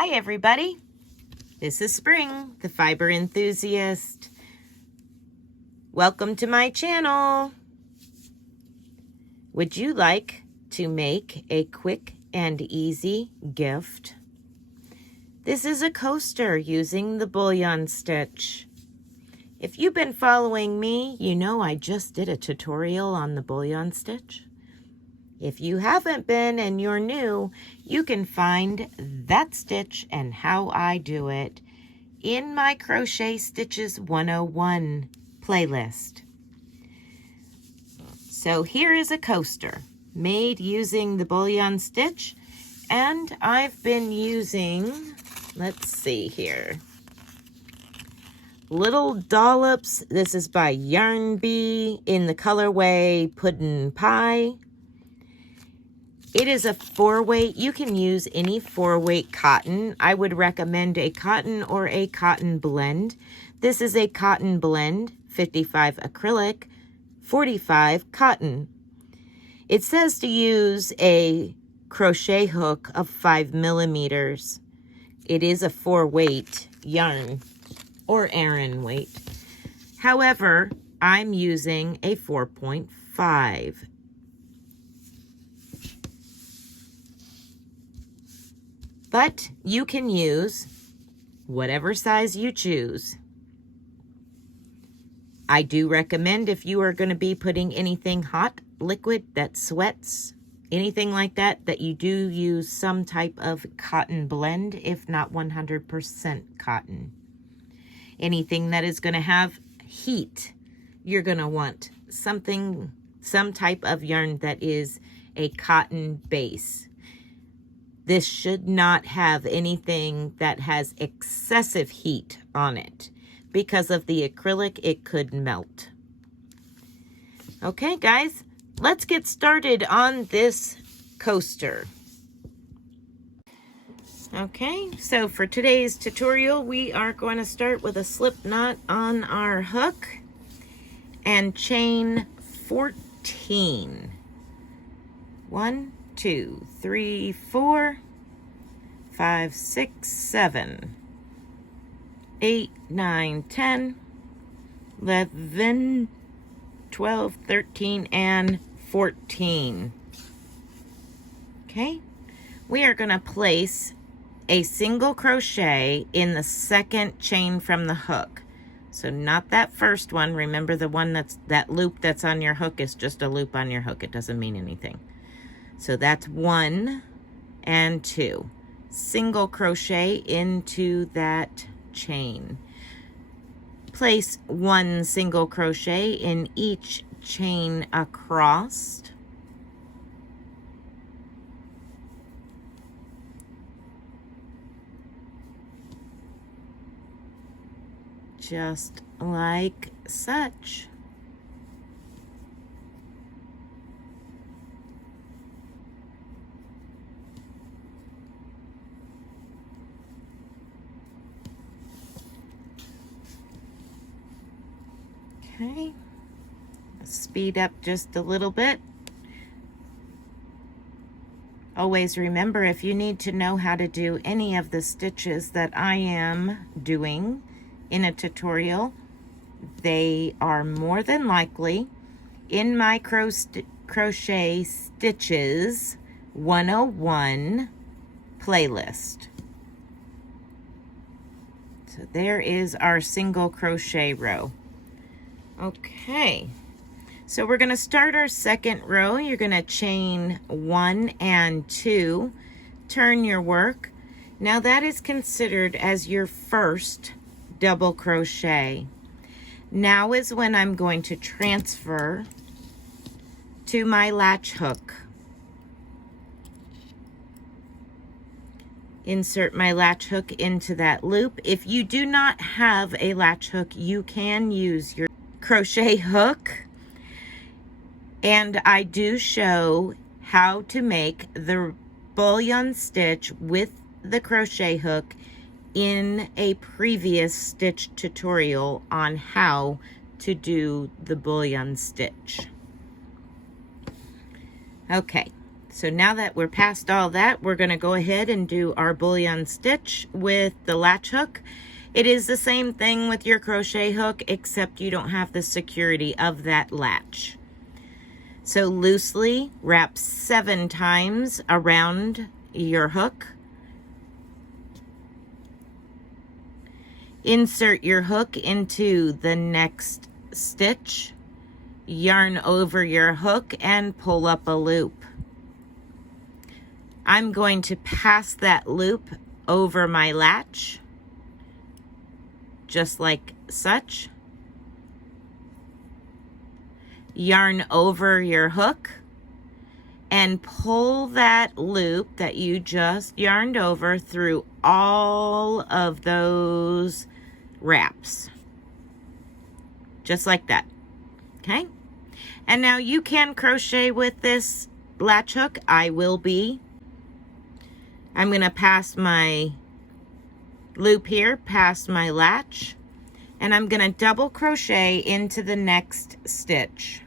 Hi everybody, this is Spring, the fiber enthusiast. Welcome to my channel. Would you like to make a quick and easy gift? This is a coaster using the Bullion Stitch. If you've been following me, you know I just did a tutorial on the Bullion Stitch. If you haven't been and you're new, you can find that stitch and how I do it in my Crochet Stitches 101 playlist. So here is a coaster made using the Bullion Stitch, and I've been using, let's see here, Little Dollops. This is by Yarn Bee in the colorway Puddin' Pie. It is a 4-weight. You can use any 4-weight cotton. I would recommend a cotton or a cotton blend. This is a cotton blend, 55 acrylic, 45 cotton. It says to use a crochet hook of 5 millimeters. It is a 4-weight yarn or Aran weight. However, I'm using a 4.5. But you can use whatever size you choose. I do recommend, if you are going to be putting anything hot, liquid that sweats, anything like that, that you do use some type of cotton blend, if not 100% cotton. Anything that is going to have heat, you're going to want some type of yarn that is a cotton base. This should not have anything that has excessive heat on it. Because of the acrylic, it could melt. Okay, guys, let's get started on this coaster. Okay, so for today's tutorial, we are going to start with a slip knot on our hook and chain 14. 1, 2, 3, 4, 5, 6, 7, 8, 9, 10, 11, 12, 13, and 14. Okay, we are going to place a single crochet in the second chain from the hook. So not that first one. Remember, the one that loop that's on your hook is just a loop on your hook. It doesn't mean anything. So that's 1 and 2. Single crochet into that chain. Place 1 single crochet in each chain across. Just like such. Okay, speed up just a little bit. Always remember, if you need to know how to do any of the stitches that I am doing in a tutorial, they are more than likely in my Crochet Stitches 101 playlist. So there is our single crochet row. Okay, so we're going to start our second row. You're going to chain 1 and 2, turn your work. Now that is considered as your first double crochet. Now is when I'm going to transfer to my latch hook. Insert my latch hook into that loop. If you do not have a latch hook, you can use your crochet hook, and I do show how to make the bullion stitch with the crochet hook in a previous stitch tutorial on how to do the bullion stitch. Okay, So now that we're past all that, we're going to go ahead and do our bullion stitch with the latch hook. It is the same thing with your crochet hook, except you don't have the security of that latch. So loosely wrap 7 times around your hook. Insert your hook into the next stitch, yarn over your hook, and pull up a loop. I'm going to pass that loop over my latch, just like such. Yarn over your hook and pull that loop that you just yarned over through all of those wraps, just like that. Okay, and now you can crochet with this latch hook. I'm going to pass my loop here past my latch, and I'm going to double crochet into the next stitch.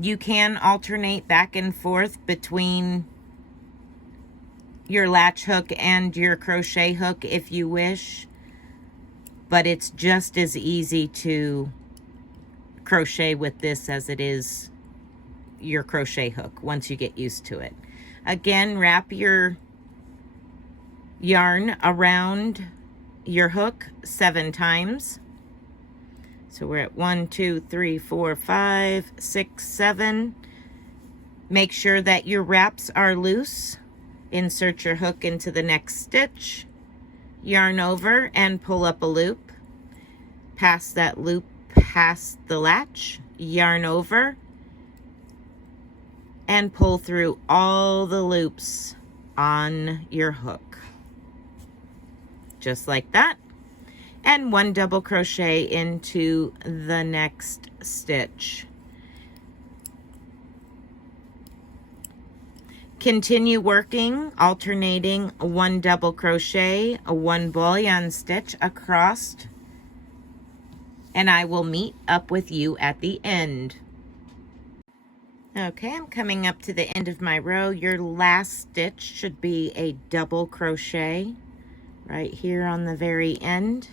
You can alternate back and forth between your latch hook and your crochet hook if you wish, but it's just as easy to crochet with this as it is your crochet hook once you get used to it. Again, wrap your yarn around your hook 7 times. So we're at 1, 2, 3, 4, 5, 6, 7. Make sure that your wraps are loose. Insert your hook into the next stitch, yarn over and pull up a loop. Pass that loop past the latch, yarn over, and pull through all the loops on your hook. Just like that. And 1 double crochet into the next stitch. Continue working, alternating 1 double crochet, 1 bullion stitch across, and I will meet up with you at the end. Okay, I'm coming up to the end of my row. Your last stitch should be a double crochet right here on the very end.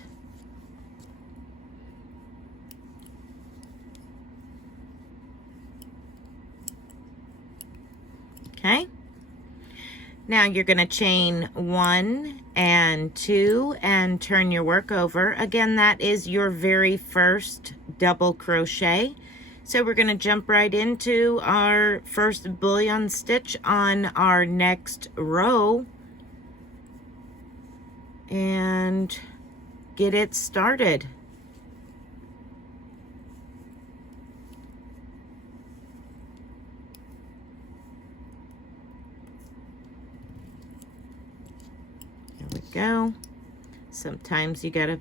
Okay, now you're going to chain 1 and 2 and turn your work over. Again, that is your very first double crochet. So we're going to jump right into our first bullion stitch on our next row and get it started. There we go. Sometimes you gotta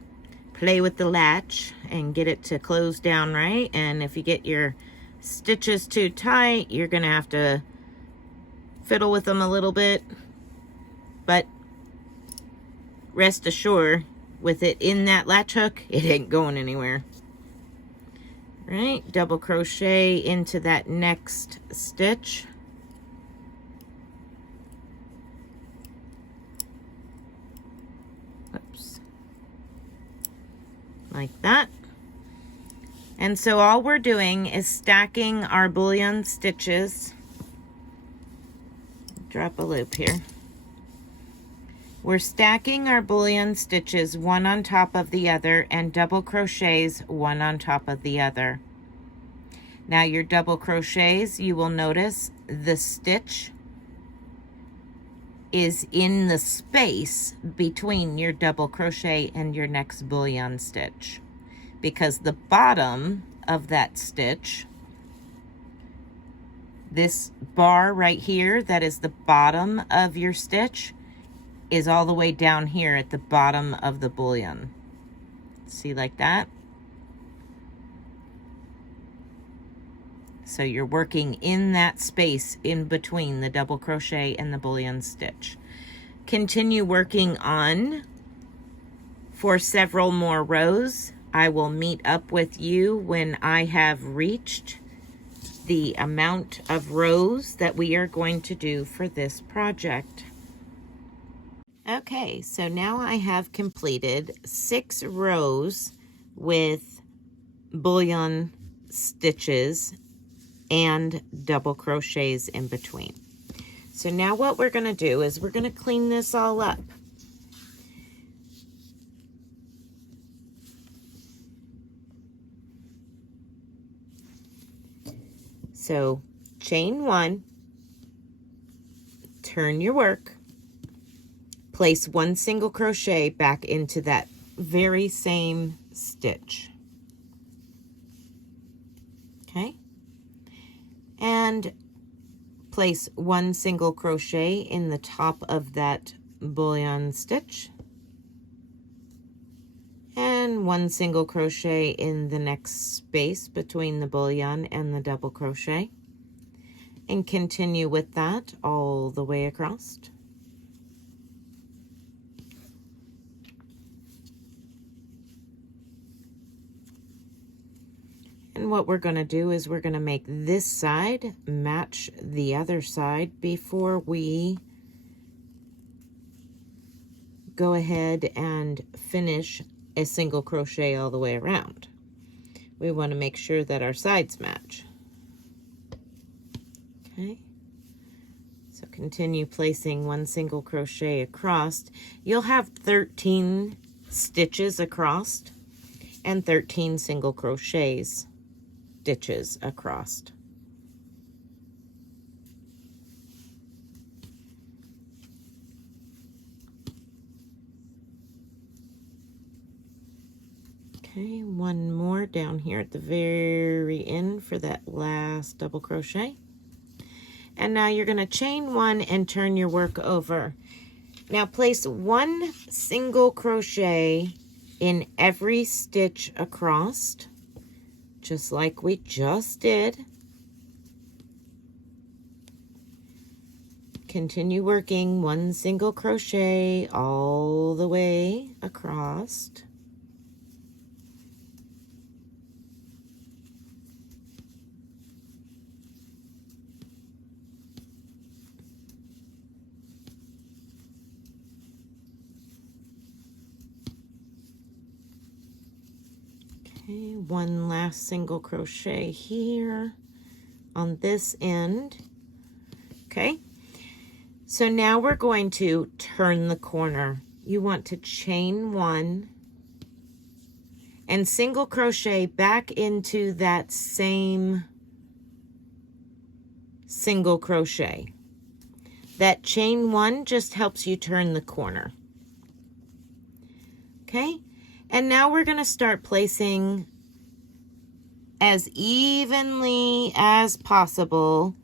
play with the latch and get it to close down right, and if you get your stitches too tight, you're gonna have to fiddle with them a little bit, but rest assured, with it in that latch hook, it ain't going anywhere. Right, double crochet into that next stitch. Oops. Like that. And so all we're doing is stacking our bullion stitches. Drop a loop here. We're stacking our bullion stitches one on top of the other and double crochets one on top of the other. Now your double crochets, you will notice the stitch is in the space between your double crochet and your next bullion stitch, because the bottom of that stitch, this bar right here that is the bottom of your stitch, is all the way down here at the bottom of the bullion. See, like that? So you're working in that space in between the double crochet and the bullion stitch. Continue working on for several more rows. I will meet up with you when I have reached the amount of rows that we are going to do for this project. Okay, so now I have completed 6 rows with bullion stitches and double crochets in between. So now what we're going to do is we're going to clean this all up. So chain 1, turn your work, place 1 single crochet back into that very same stitch. Okay, and place 1 single crochet in the top of that bullion stitch and 1 single crochet in the next space between the bullion and the double crochet, and continue with that all the way across. And what we're going to do is we're going to make this side match the other side before we go ahead and finish a single crochet all the way around. We want to make sure that our sides match. Okay, so continue placing 1 single crochet across. You'll have 13 stitches across and 13 single crochets stitches across. Okay, 1 more down here at the very end for that last double crochet. And now you're going to chain 1 and turn your work over. Now place 1 single crochet in every stitch across, just like we just did. Continue working 1 single crochet all the way across. Okay, 1 last single crochet here on this end. Okay, so now we're going to turn the corner. You want to chain 1 and single crochet back into that same single crochet. That chain 1 just helps you turn the corner. Okay, and now we're going to start placing as evenly as possible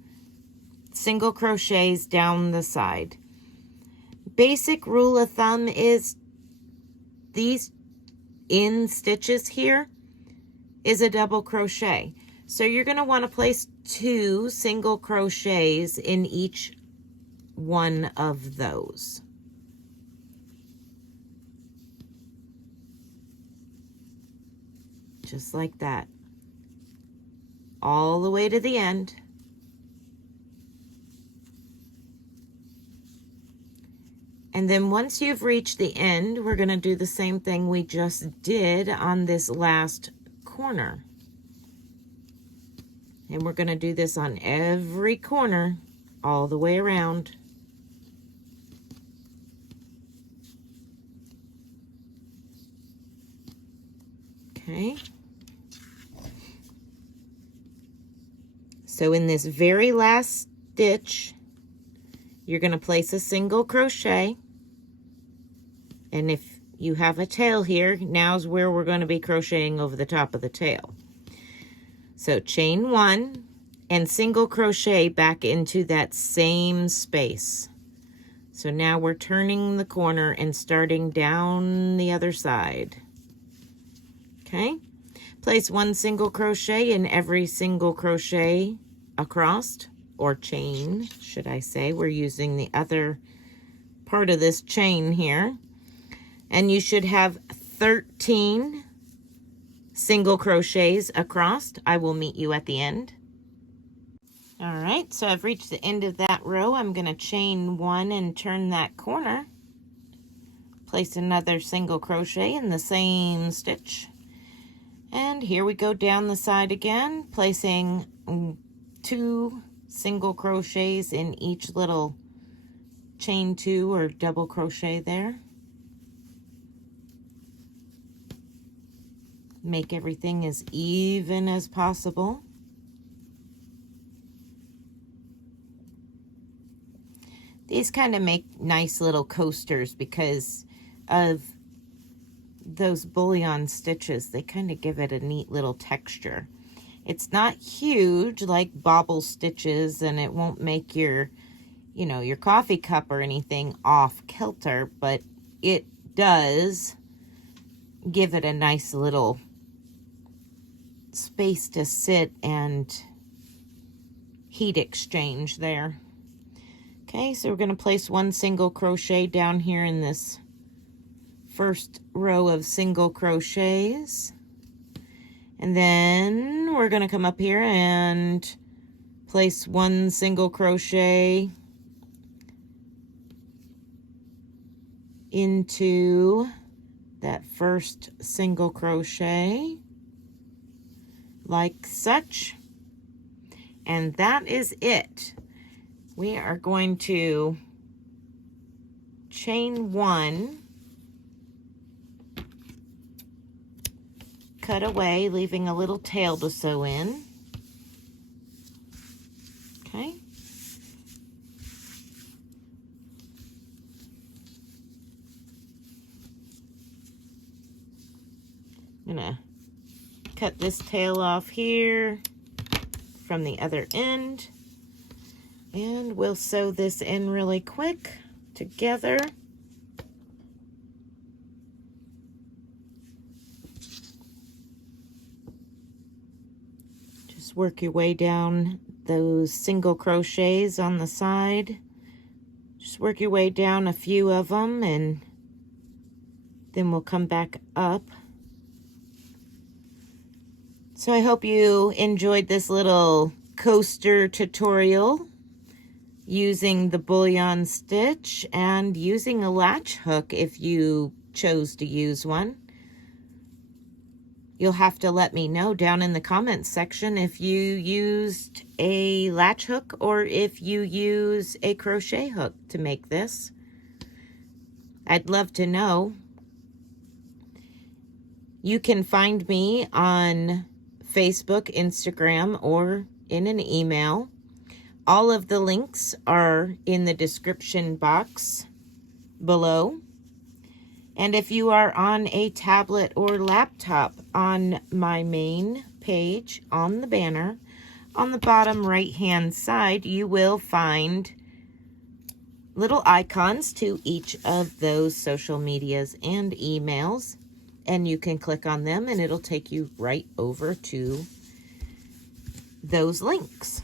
single crochets down the side. Basic rule of thumb is these end stitches here is a double crochet. So you're going to want to place 2 single crochets in each one of those. Just like that. All the way to the end. And then once you've reached the end, we're going to do the same thing we just did on this last corner. And we're going to do this on every corner all the way around. Okay. So in this very last stitch, you're going to place a single crochet. And if you have a tail here, now's where we're going to be crocheting over the top of the tail. So chain 1 and single crochet back into that same space. So now we're turning the corner and starting down the other side. Okay, place 1 single crochet in every single crochet across, or chain, should I say. We're using the other part of this chain here. And you should have 13 single crochets across. I will meet you at the end. All right, so I've reached the end of that row. I'm going to chain 1 and turn that corner. Place another single crochet in the same stitch. And here we go down the side again, placing 2 single crochets in each little chain 2 or double crochet there. Make everything as even as possible. These kind of make nice little coasters because of those bullion stitches. They kind of give it a neat little texture. It's not huge like bobble stitches, and it won't make your, you know, your coffee cup or anything off kilter, but it does give it a nice little space to sit and heat exchange there. Okay, so we're going to place 1 single crochet down here in this first row of single crochets. And then we're going to come up here and place 1 single crochet into that first single crochet, like such. And that is it. We are going to chain 1, cut away, leaving a little tail to sew in. Okay. I'm gonna cut this tail off here from the other end. And we'll sew this in really quick together. Just work your way down those single crochets on the side. Just work your way down a few of them, and then we'll come back up. So I hope you enjoyed this little coaster tutorial using the bullion stitch and using a latch hook if you chose to use one. You'll have to let me know down in the comments section if you used a latch hook or if you use a crochet hook to make this. I'd love to know. You can find me on Facebook, Instagram, or in an email. All of the links are in the description box below. And if you are on a tablet or laptop, on my main page on the banner, on the bottom right-hand side, you will find little icons to each of those social medias and emails. And you can click on them and it'll take you right over to those links.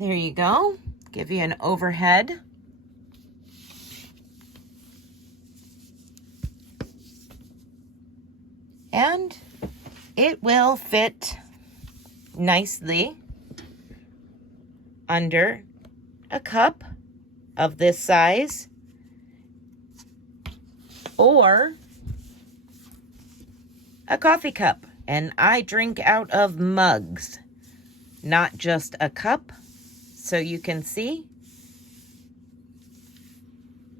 There you go. Give you an overhead. And it will fit nicely under a cup of this size, or a coffee cup. And I drink out of mugs, not just a cup. So you can see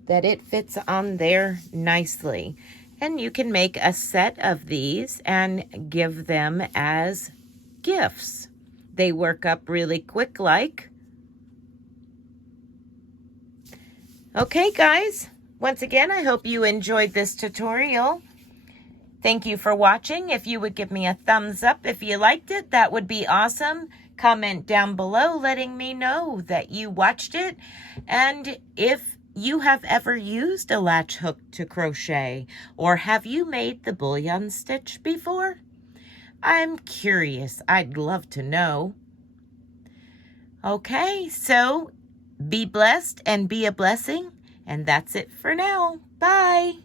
that it fits on there nicely. And you can make a set of these and give them as gifts. They work up really quick like. Okay, guys. Once again, I hope you enjoyed this tutorial. Thank you for watching. If you would give me a thumbs up if you liked it, that would be awesome. Comment down below letting me know that you watched it. And if you have ever used a latch hook to crochet, or have you made the bullion stitch before? I'm curious. I'd love to know. Okay, so be blessed and be a blessing. And that's it for now. Bye.